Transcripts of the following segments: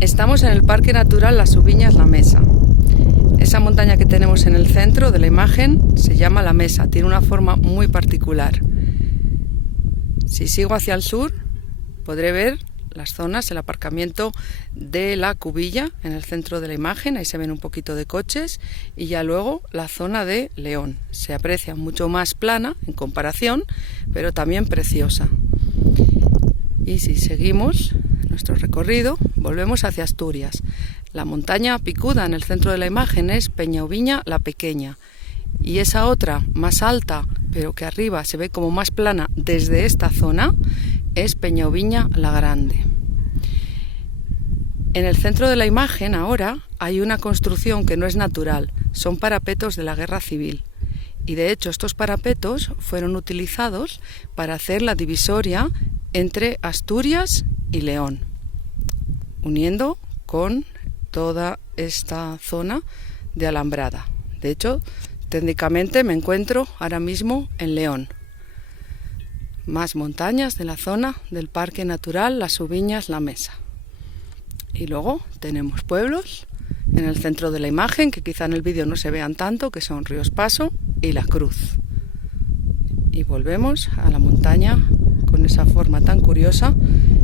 Estamos en el Parque Natural Las Ubiñas La Mesa. Esa montaña que tenemos en el centro de la imagen se llama La Mesa, tiene una forma muy particular. Si sigo hacia el sur, podré ver las zonas, el aparcamiento de la Cubilla en el centro de la imagen, ahí se ven un poquito de coches, y ya luego la zona de León. Se aprecia mucho más plana en comparación, pero también preciosa. Y si seguimos nuestro recorrido, volvemos hacia Asturias. La montaña picuda en el centro de la imagen es Peñauviña la Pequeña, y esa otra más alta, pero que arriba se ve como más plana desde esta zona, es Peñauviña la Grande. En el centro de la imagen ahora hay una construcción que no es natural, son parapetos de la Guerra Civil. Y de hecho estos parapetos fueron utilizados para hacer la divisoria entre Asturias y León, uniendo con toda esta zona de alambrada. De hecho, técnicamente me encuentro ahora mismo en León. Más montañas de la zona del Parque Natural Las Ubiñas La Mesa. Y luego tenemos pueblos en el centro de la imagen, que quizá en el vídeo no se vean tanto, que son Ríos Paso y La Cruz. Y volvemos a la montaña con esa forma tan curiosa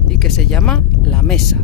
y que se llama La Mesa.